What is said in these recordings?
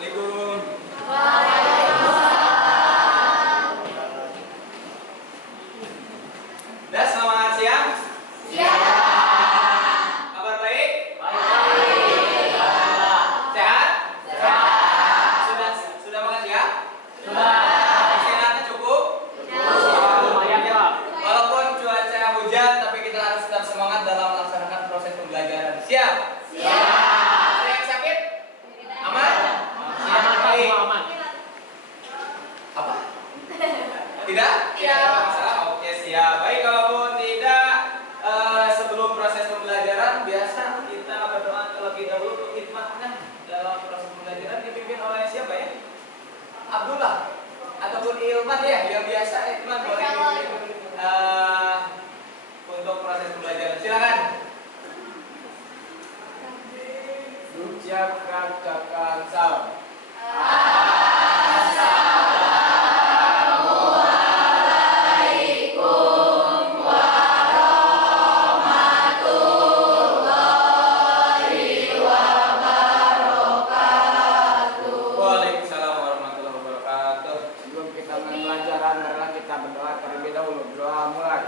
Dah, selamat siang. Siang. Kabar baik? Baik. Sehat? Sehat. Sudah makan siang? Sudah. Istirahatnya cukup? Lumayan, Pak. Walaupun cuaca hujan, tapi kita harus tetap semangat dalam melaksanakan proses pembelajaran. Siap? Siap. Ada yang sakit? Aman? Aman, Pak. Baik. Aman. Apa? Tidak? Tidak ada masalah. Oke, siap. Baik, kalaupun tidak, sebelum proses pembelajaran biasa kita berdoa terlebih dahulu untuk hikmahnya dalam proses pembelajaran dipimpin oleh siapa ya? Abdullah ataupun Ilman ya, yang biasa Ilman boleh dipimpin untuk proses pembelajaran. Silakan. Ucapkan salam. Waalaikumsalam warahmatullahi wabarakatuh. Sebelum kita mulai pelajaran, marilah kita berdoa terlebih dahulu. Doa mulai.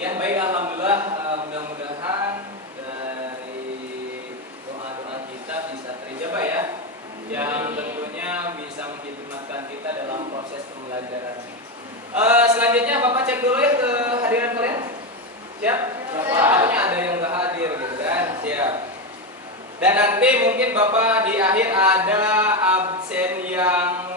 Ya baik, alhamdulillah, mudah-mudahan dari doa-doa kita bisa terijabah ya, yang tentunya bisa mengkhidmatkan kita dalam proses pembelajaran. Selanjutnya Bapak cek dulu ya kehadiran kalian. Siap? Takutnya ada yang nggak hadir gitu kan? Siap. Dan nanti mungkin Bapak di akhir ada absen yang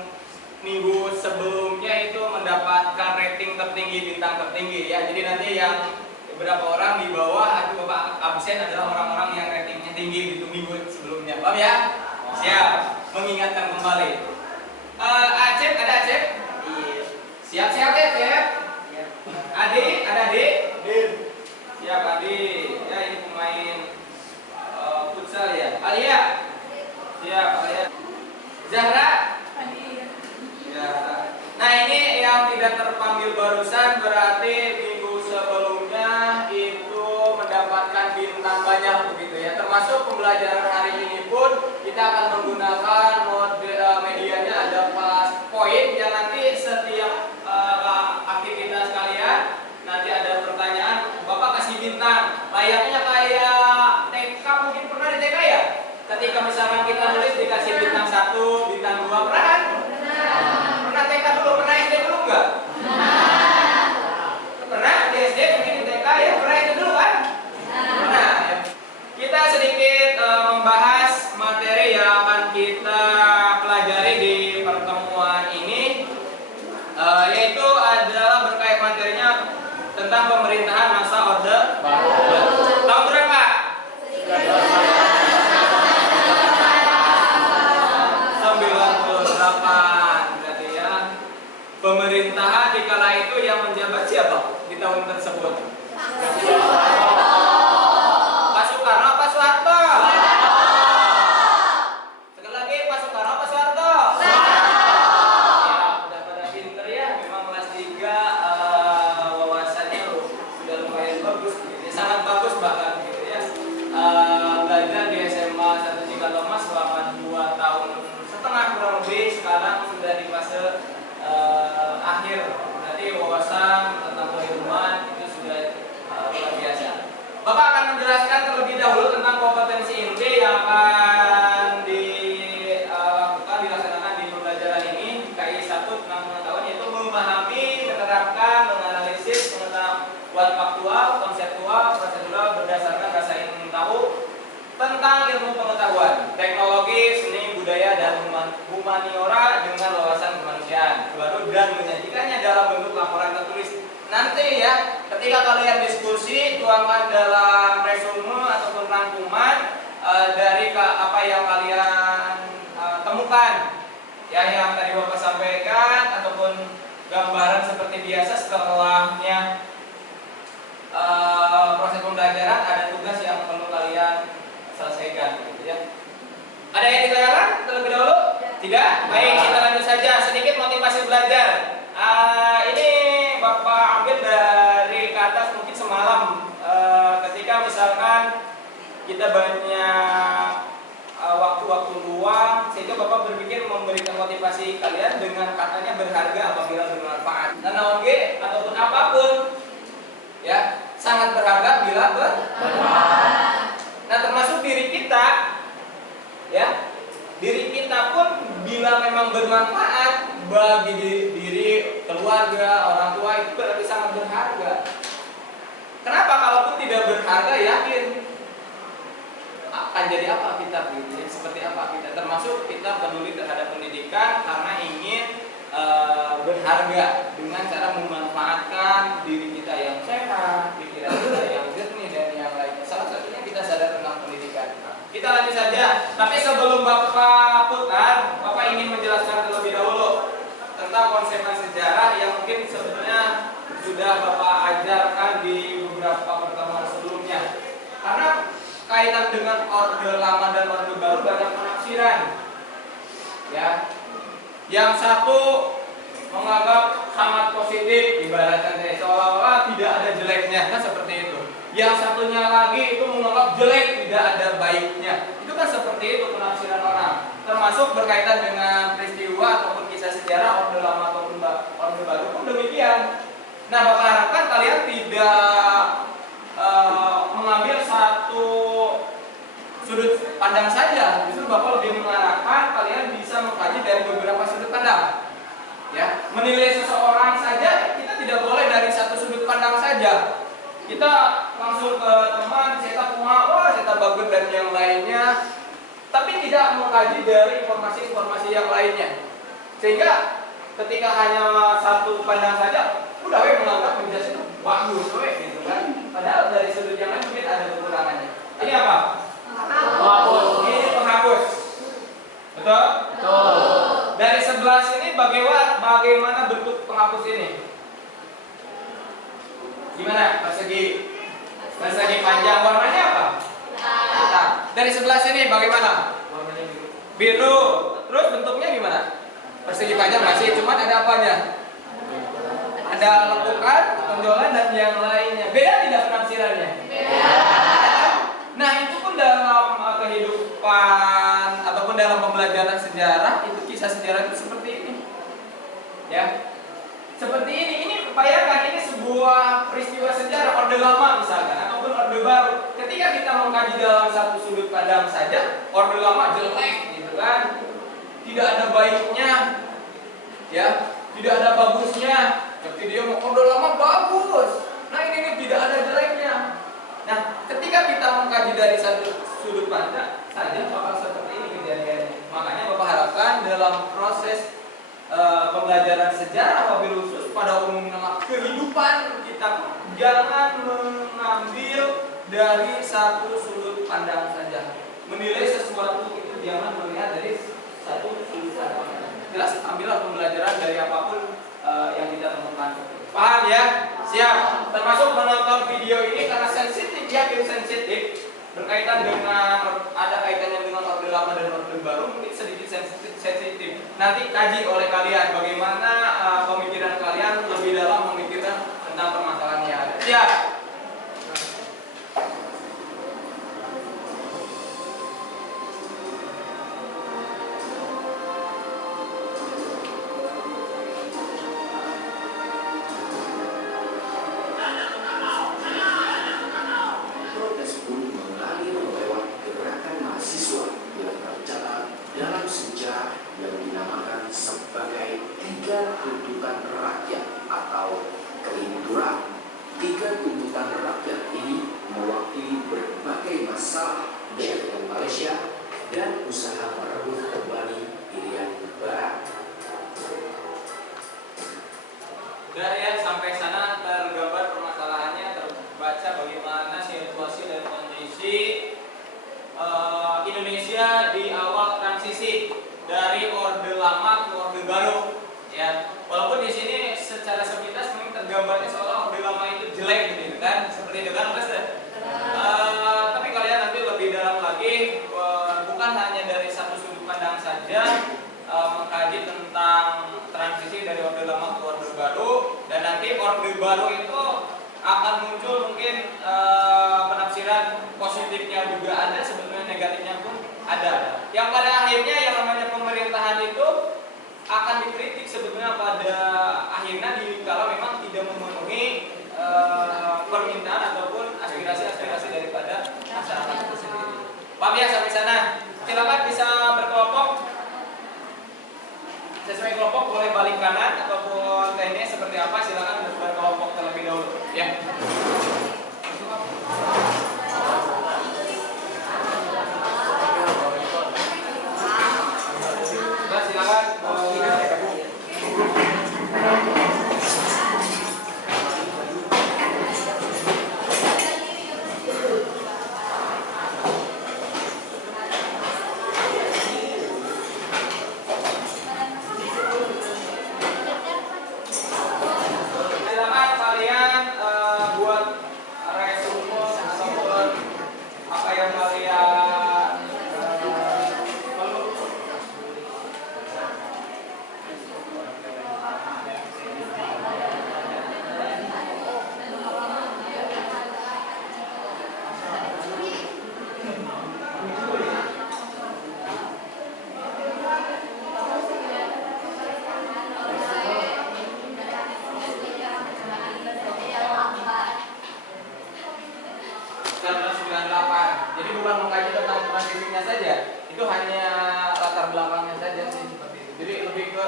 minggu sebelumnya itu mendapatkan rating tertinggi, bintang tertinggi ya. Jadi nanti yang beberapa orang di bawah itu Bapak absen adalah orang-orang yang ratingnya tinggi gitu minggu sebelumnya. Paham ya? Siap. Mengingatkan kembali. Acep, ada Acep? Iya. Siap-siap ya, Acep? Adi, ada Adi? Siap Adi. Ya ini pemain futsal ya. Alia? Siap Alia. Zahra? Ya. Nah ini yang tidak terpanggil barusan berarti minggu sebelumnya itu mendapatkan bintang banyak begitu ya. Termasuk pembelajaran hari ini pun kita akan menggunakan mode medianya ada pas poin yang nanti setiap aktivitas kalian nanti ada pertanyaan Bapak kasih bintang. Layaknya kayak TK, mungkin pernah di TK ya? Ketika misalkan kita nulis dikasih bintang 1, bintang 2, pernah kan? Pernah TK dulu, pernah SD dulu enggak? Pernah di SD, mungkin di TK ya, pernah itu dulu kan? Pernah ya. Kita sedikit membahas materi yang akan kita pelajari di pertemuan ini, yaitu adalah berkait materinya tentang pemerintahan masa Orde Baru. Tahun berapa? 98 berarti ya. Pemerintahan di kala itu yang menjabat siapa di tahun tersebut? Pak Soekarno, Pak Soeharto? Sekali lagi, Pak Soekarno, Pak Soeharto? Ya, udah pada pinter ya. Memang kelas 3 wawasannya sudah lumayan bagus, gitu. Sangat bagus bahkan gitu ya. Belajar di SMA 1 Cikalomas selama 2 tahun setengah kurang lebih, sekarang sudah di fase akhir. Berarti wawasan tentang keilmuan itu sudah luar biasa. Bapak akan menjelaskan terlebih dahulu tentang kompetensi inti yang akan dilaksanakan di pembelajaran ini. KI 1 tentang pengetahuan yaitu memahami, menerapkan, menganalisis pengetahuan faktual, konseptual, prosedural berdasarkan rasa ingin tahu tentang ilmu pengetahuan, teknologi, seni, budaya, dan humaniora dengan wawasan kemanusiaan baru dan menyajikannya dalam bentuk laporan tertulis. Nanti ya, ketika kalian diskusi, tuangkan dalam resume ataupun rangkuman dari apa yang kalian temukan, ya yang tadi Bapak sampaikan ataupun gambaran seperti biasa setelahnya proses mungkin semalam ketika misalkan kita banyak waktu-waktu luang, sehingga Bapak berpikir memberikan motivasi kalian dengan katanya berharga apabila bermanfaat. Nah, oke ataupun apapun ya sangat berharga bila bermanfaat. Nah, termasuk diri kita ya. Diri kita pun bila memang bermanfaat bagi diri, keluarga, orang tua itu berarti sangat berharga. Kenapa? Kalaupun tidak berharga, yakin akan jadi apa kita gitu ya? Seperti apa kita? Termasuk kita peduli terhadap pendidikan karena ingin berharga dengan cara memanfaatkan diri kita yang sehat, pikiran kita yang jernih dan yang lainnya. Salah satunya kita sadar tentang pendidikan. Kita lanjut saja. Tapi sebelum Bapak putar, Bapak ingin menjelaskan terlebih dahulu tentang konsep sejarah yang mungkin sebenarnya sudah Bapak ajarkan di beberapa pertemuan sebelumnya. Karena kaitan dengan Orde Lama dan Orde Baru banyak penafsiran. Ya. Yang satu menganggap sangat positif, ibaratkan seolah-olah tidak ada jeleknya, kan seperti itu. Yang satunya lagi itu menganggap jelek, tidak ada baiknya. Itu kan seperti itu penafsiran orang. Termasuk berkaitan dengan peristiwa ataupun kisah sejarah Orde Lama ataupun Orde Baru pun demikian. Nah, Bapak harapkan kalian tidak mengambil satu sudut pandang saja. Justru Bapak lebih mengarahkan kalian bisa mengkaji dari beberapa sudut pandang. Ya, menilai seseorang saja kita tidak boleh dari satu sudut pandang saja. Kita langsung ke teman, cetak wah, cetak bagus dan yang lainnya, tapi tidak mengkaji dari informasi-informasi yang lainnya. Sehingga ketika hanya satu pandang saja, udah menganggap menjadi itu bagus, gitu kan. Padahal dari sudut yang lain mungkin ada kekurangannya. Ini apa? Penghapus. Ini penghapus. Betul? Betul. Dari sebelah sini bagaimana bentuk penghapus ini? Gimana? Persegi panjang, warnanya apa? Hitam. Dari sebelah sini bagaimana? Warnanya biru. Terus bentuknya gimana? Persegi panjang masih, cuman ada apanya? Ada lekukan, tonjolan dan yang lainnya. Beda tidak penafsirannya? Beda. Nah, itu pun dalam kehidupan ataupun dalam pembelajaran sejarah, itu kisah sejarah itu seperti ini. Ya. Seperti ini. Ini bayangkan ini sebuah peristiwa sejarah Orde Lama misalkan ataupun Orde Baru. Ketika kita mengkaji dalam satu sudut pandang saja, Orde Lama jelek gitu kan. Tidak ada baiknya. Ya, tidak ada bagusnya. Tapi dia mau Orde Lama bagus. Nah, ini tidak ada jeleknya. Nah, ketika kita mengkaji dari satu sudut pandang saja bakal seperti ini kejadiannya. Makanya Bapak harapkan dalam proses pembelajaran sejarah wabil khusus pada umumnya kehidupan kita jangan mengambil dari satu sudut pandang saja. Menilai sesuatu itu jangan melihat dari satu sudut pandang. Jelas ambillah pembelajaran dari apapun yang kita temukan. Paham ya? Siap. Termasuk menonton video ini karena sensitif, yakin sensitif. Berkaitan dengan ada kaitannya dengan Orde Lama dan Orde Baru mungkin sedikit sensitif. Nanti kaji oleh kalian bagaimana pemikiran kalian lebih dalam memikirkan tentang permasalahan yang ada. Siap. Orde Baru itu akan muncul mungkin penafsiran positifnya juga ada, sebetulnya negatifnya pun ada. Yang pada akhirnya yang namanya pemerintahan itu akan dikritik sebetulnya pada akhirnya kalau memang tidak memenuhi permintaan ataupun aspirasi-aspirasi daripada masyarakat itu sendiri. Paham ya sampai sana? Silakan bisa berkelompok. Sesuai kelompok boleh balik kanan ataupun tekniknya seperti apa, silakan berkelompok terlebih dahulu. Ya. Silakan. Silakan kalian buat resume ataupun apa yang kalian perlu. Jadi bukan mengkaji tentang transisinya saja, itu hanya latar belakangnya saja sih seperti itu. Jadi lebih ke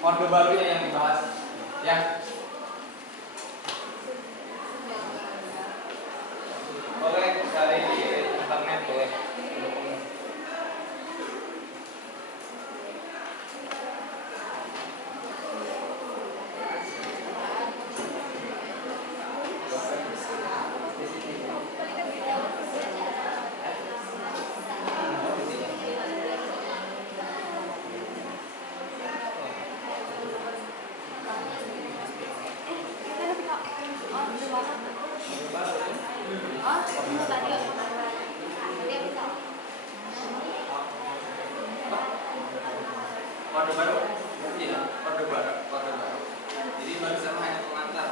orde barunya yang dibahas. Ya. Boleh cari di internet boleh. Orde baru? Iya, orde baru, orde baru. Jadi baru sama hanya pengantar.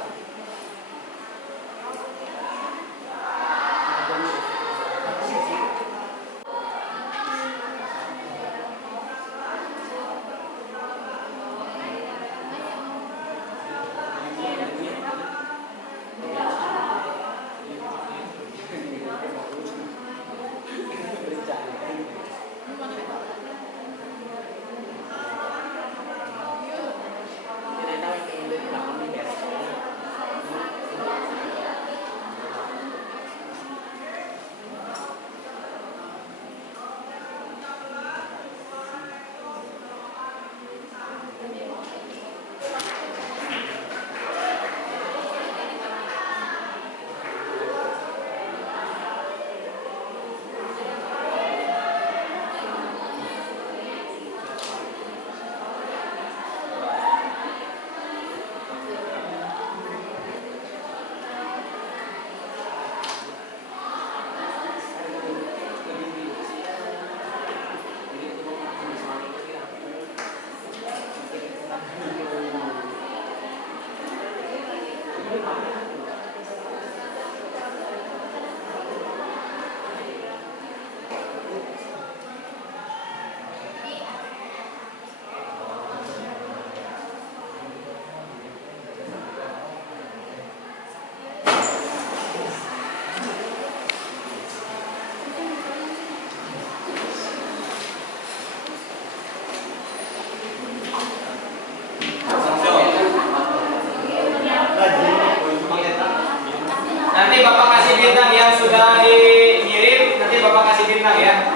Nanti Bapak kasih bintang yang sudah dikirim, nanti Bapak kasih bintang ya.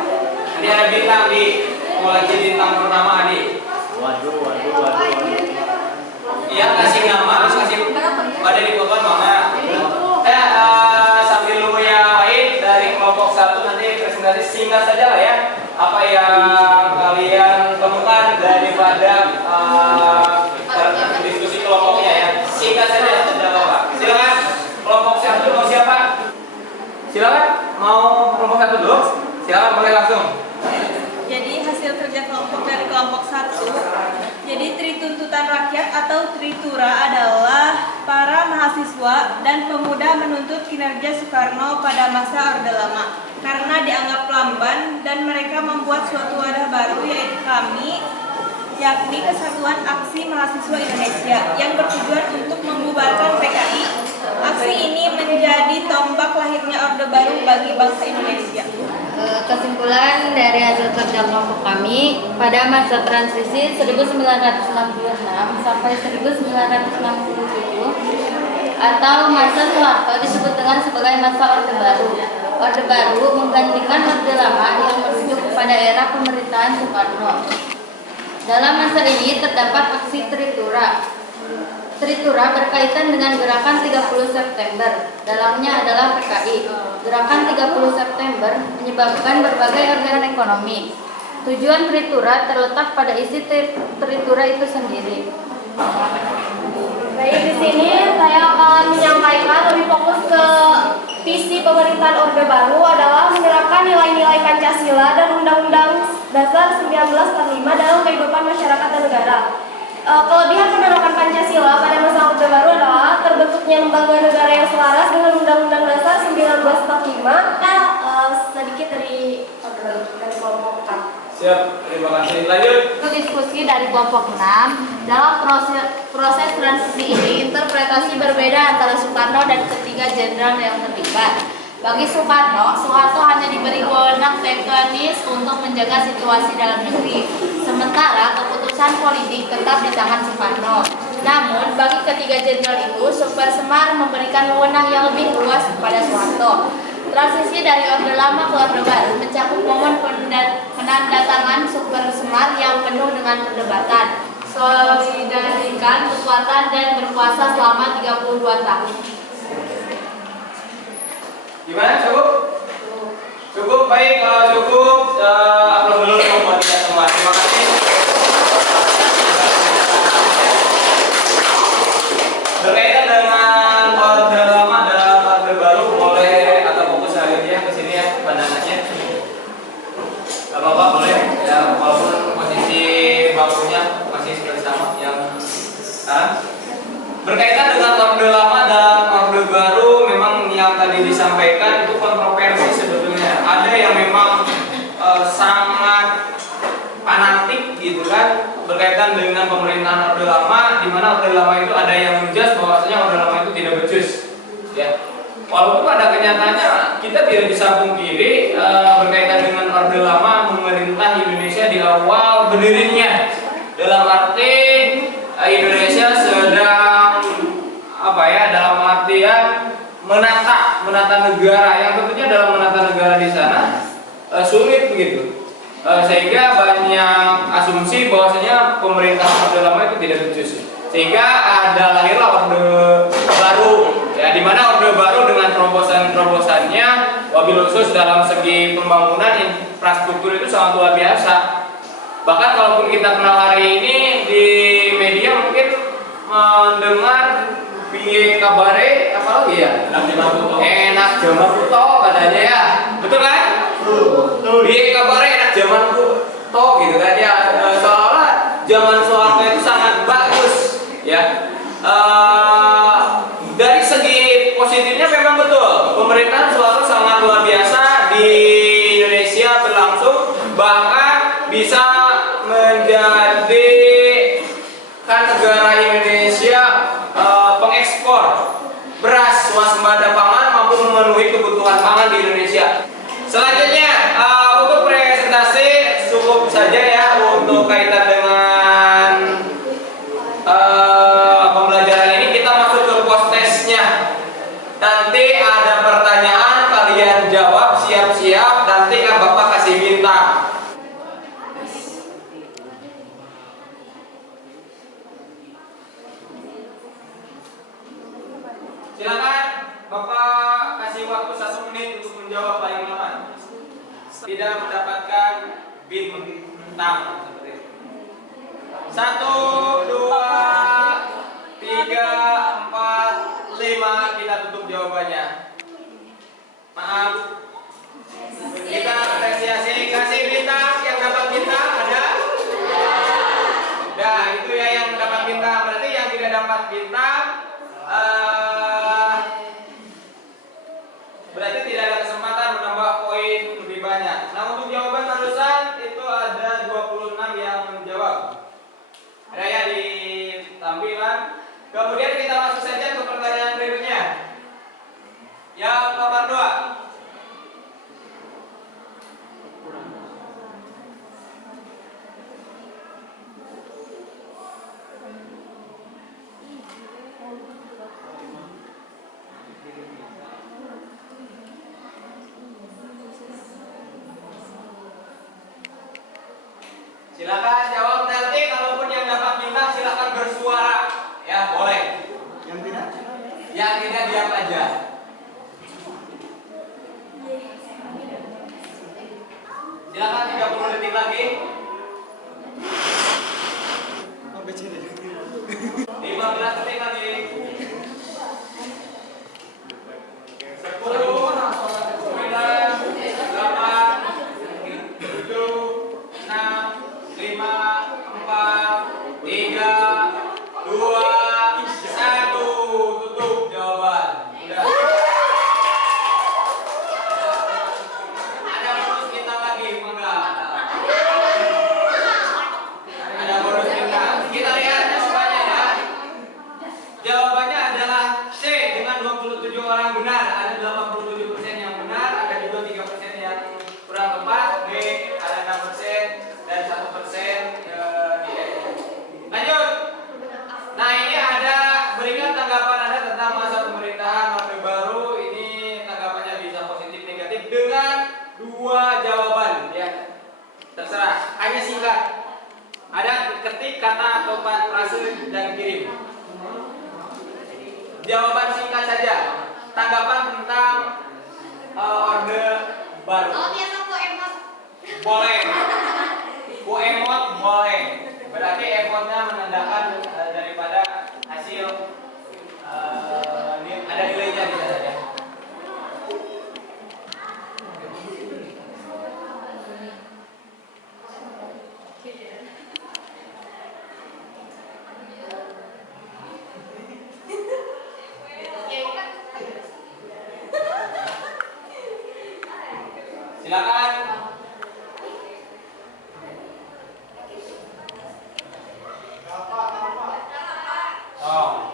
Nanti ada bintang di mulai bintang pertama Adi. Waduh. Iya, kasih nama, terus kasih pada di papan mana. Sambil lu yain dari kelompok 1 nanti presentasi singkat saja lah ya. Apa yang kalian temukan daripada diskusi kelompoknya ya. Singkat saja, tidak apa-apa. Silakan. Kelompok 1 mau siapa? Silakan. Mau kelompok 1 dulu? Silakan boleh langsung. Jadi hasil kerja kerja kelompok dari kelompok 1. Jadi Trituntutan Rakyat atau Tritura adalah para mahasiswa dan pemuda menuntut kinerja Soekarno pada masa Orde Lama karena dianggap lamban, dan mereka membuat suatu wadah baru yaitu kami, yakni Kesatuan Aksi Mahasiswa Indonesia, yang bertujuan untuk membubarkan PKI. Aksi ini menjadi tonggak lahirnya Orde Baru bagi bangsa Indonesia. Kesimpulan dari hasil kerja kelompok kami pada masa transisi 1966 sampai 1967 atau masa Soeharto disebut dengan sebagai masa Orde Baru. Orde Baru menggantikan Orde Lama yang merujuk kepada era pemerintahan Soekarno. Dalam masa ini terdapat aksi Tritura. Tritura berkaitan dengan gerakan 30 September. Dalamnya adalah PKI. Gerakan 30 September menyebabkan berbagai orderan ekonomi. Tujuan Tritura terletak pada isi Tritura itu sendiri. Baik, di sini saya akan menyampaikan lebih fokus ke visi pemerintahan Orde Baru adalah menerapkan nilai-nilai Pancasila dan Undang-Undang Dasar 1945 dalam kehidupan masyarakat dan negara. Kelebihan penerapan Pancasila pada masa Orde Baru adalah terbentuknya lembaga negara yang selaras dengan Undang-Undang Dasar 1945. Sedikit dari kelompok 4. Siap, terima kasih. Lanjut. Untuk diskusi dari kelompok 6, dalam proses transisi ini interpretasi berbeda antara Soekarno dan ketiga jenderal yang terlibat. Bagi Soeharto hanya diberi wewenang teknis untuk menjaga situasi dalam negeri, sementara keputusan politik tetap di tangan Soekarno. Namun, bagi ketiga jenderal itu, Super Semar memberikan wewenang yang lebih luas kepada Soeharto. Transisi dari Orde Lama ke Orde Baru mencakup momen penandatangan Super Semar yang penuh dengan perdebatan, solidarikan kekuatan dan berkuasa selama 32 tahun. Gimana, cukup? Cukup, baik. Kalau cukup, upload dulu buat kita semua. Terima kasih. Berkaitan dengan Orde Lama dan Orde Baru, boleh atau fokus akhirnya ke sini ya pandangannya. Gak apa-apa, boleh. Ya, walaupun posisi bangkunya masih seperti sama yang sekarang. Berkaitan dengan Orde Lama dan Orde Baru, memang yang tadi disampaikan itu kontroversi sebetulnya. Ada yang memang sangat fanatik gitu kan berkaitan dengan pemerintahan Orde Lama, di mana Orde Lama itu ada yang menjudge bahwasanya Orde Lama itu tidak becus, ya. Walaupun pada kenyataannya kita tidak bisa pungkiri berkaitan dengan Orde Lama memerintah Indonesia di awal berdirinya. Dalam arti Indonesia sedang dalam artian menata negara, yang tentunya dalam menata negara di sana sulit begitu, sehingga banyak asumsi bahwasanya pemerintah Orde Lama itu tidak becus, sehingga ada lahirlah Orde Baru, ya, di mana Orde Baru dengan terobosan-terobosannya wabil khusus dalam segi pembangunan infrastruktur itu sangat luar biasa. Bahkan kalaupun kita kenal hari ini di media mungkin mendengar piye kabare apa lagi ya? Enak jaman kuto katanya ya. Betul kan? Betul. Piye kabare enak jaman kuto gitu kan ya. Seolah-olah zaman Soeharto itu sangat bagus ya. Dari segi positifnya memang betul. Pemerintahan Soeharto sangat luar biasa di Indonesia berlangsung, bahkan bisa menjadikan negara Indonesia pengekspor beras, swasembada pangan, mampu memenuhi kebutuhan pangan di Indonesia. Selanjutnya untuk presentasi cukup saja ya untuk kaitan dengan pembelajaran ini. Kita masuk ke post-testnya. Nanti ada pertanyaan, kalian jawab, siap-siap. Nanti kan Bapak kasih bintang. Silakan Bapak kasih waktu 1 menit untuk menjawab paling lama. Tidak mendapatkan bintang seperti itu. 1, 2, 3, 4, 5. Kita tutup jawabannya. Maaf. Kita apresiasi, kasih bintang yang dapat bintang ada. berarti tidak ada kesempatan menambah poin lebih banyak. Nah, untuk jawaban barusan itu ada 26 yang menjawab. Ada ya di tampilan. Kemudian kita masuk saja ke pertanyaan berikutnya. Yang nomor 2. Silakan jawab nanti, kalaupun yang dapat bintang silakan bersuara. Ya, boleh. Yang tidak? Yang tidak diam aja. Silakan 30 detik lagi. Oh, BCD. 15 detik lagi. 10, 9, 8, 7, 6, 5, 4, 3, 2, 1. Tutup jawaban. Udah. Ada bonus bintang lagi, mangga. Ada bonus bintang. Kita lihat jawabannya ya. Jawabannya adalah C dengan 27 orang benar. Ada 87% yang benar, ada juga 3% yang kurang tepat. B ada 6% dan 1% di E. Lanjut. Nah, ini ada berikan tanggapan Anda tentang masa pemerintahan Orde Baru. Ini tanggapannya bisa positif negatif dengan 2 jawaban ya. Terserah, hanya singkat. Ada ketik kata atau frase dan kirim. Jawaban singkat saja. Tanggapan tentang Orde Baru. Boleh. Bu emot boleh. Berarti emotnya menandakan daripada hasil ada nilainya di sana ya. Silakan. Oh.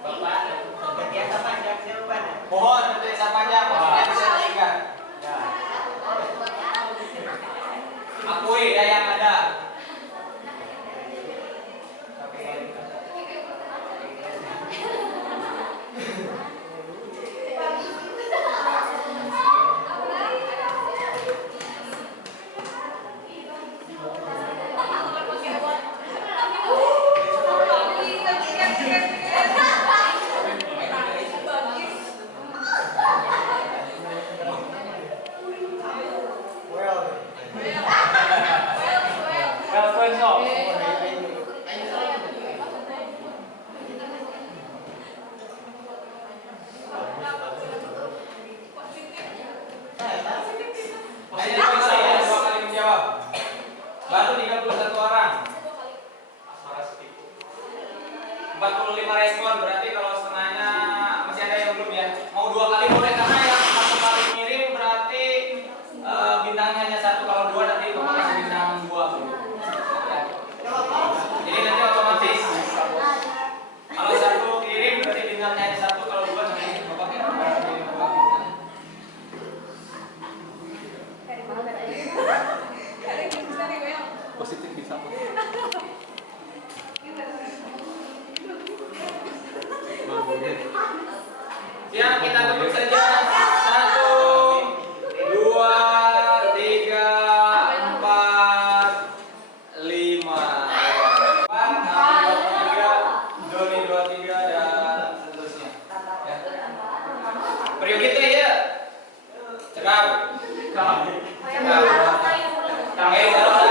Bapak, berkiasa panjang jawabannya. Mohon berkiasa panjang, maksudnya bisa singkat. Ya. Akui ya yang ada. Baru 31 orang. 45 respon, berarti kalau setengahnya masih ada yang belum ya. Mau 2 kali boleh, karena yang 1 kali ngirim berarti bintangnya hanya 1. Kalau 2 nanti Bapak kasih bintang 2. Ya. Jadi nanti otomatis. Kalau 1 kirim berarti bintangnya hanya 1. Kalau 2 nanti Bapak kirim 2 bintang. Positif bisa. Ya, kita tepuk saja. 1, 2, 3, 4, 5. Joni 23 dan seterusnya. Ya. Periuk itu ya. Cekap. Cekap. Kami terus.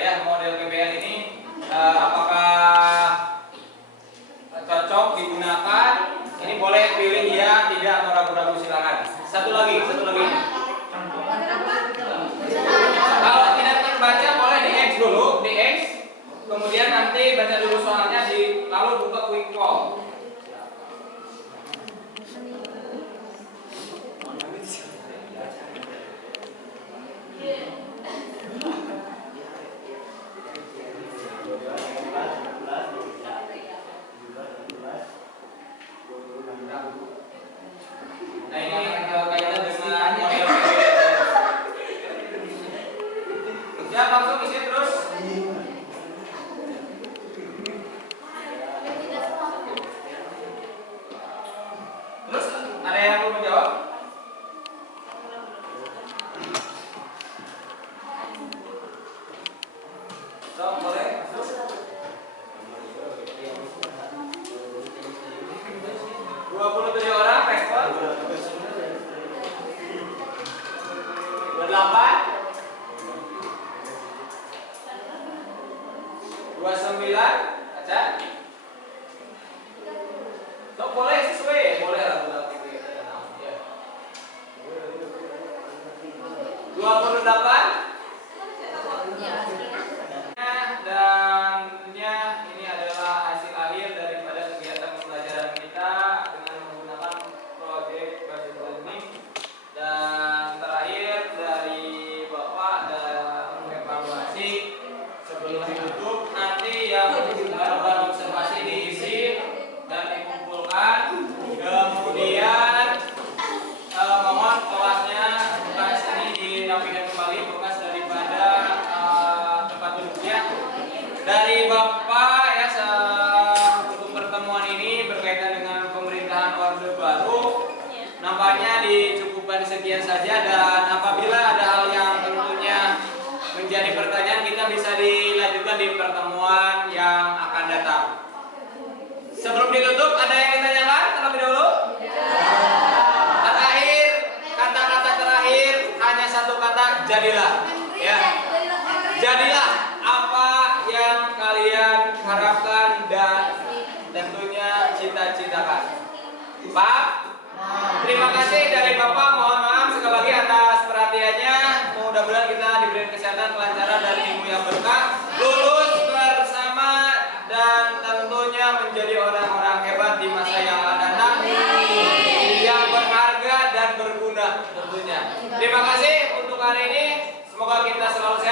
Ya. Nah ini kaitan dengan model ya langsung isi terus. Terus ada yang mau menjawab? So, boleh masuk. 27 orang respon. 28 29 aja. So, boleh sesuai, boleh lah 28 dan tentunya ini adalah hasil akhir daripada kegiatan pembelajaran kita dengan menggunakan proyek budget learning. Dan terakhir dari Bapak dalam evaluasi sebelum ditutup nanti yang baru observasi diisi dan dikumpulkan, kemudian mohon kelasnya bekas ini dirapikan kembali bekas daripada tempat duduknya dari Bapak ya. Untuk pertemuan ini berkaitan dengan pemerintahan Orde Baru nampaknya dicukupkan sekian saja, dan apabila ada hal yang tentunya menjadi pertanyaan kita bisa dilanjutkan di pertemuan yang akan datang. Sebelum ditutup ada yang ditanyakan terlebih dahulu? Terakhir, kata-kata terakhir hanya satu kata, jadilah. Ya. Jadilah apa yang kalian harapkan dan tentunya cita-citakan. Pak, terima kasih dari Bapak. Mohon maaf sekali lagi atas perhatiannya. Mudah-mudahan kita diberi kesehatan, kelancaran dan ilmu yang berkah, lulus bersama dan tentunya menjadi orang-orang hebat di masa yang akan datang, yang berharga dan berguna tentunya. Terima kasih untuk hari ini. Semoga kita selalu sehat.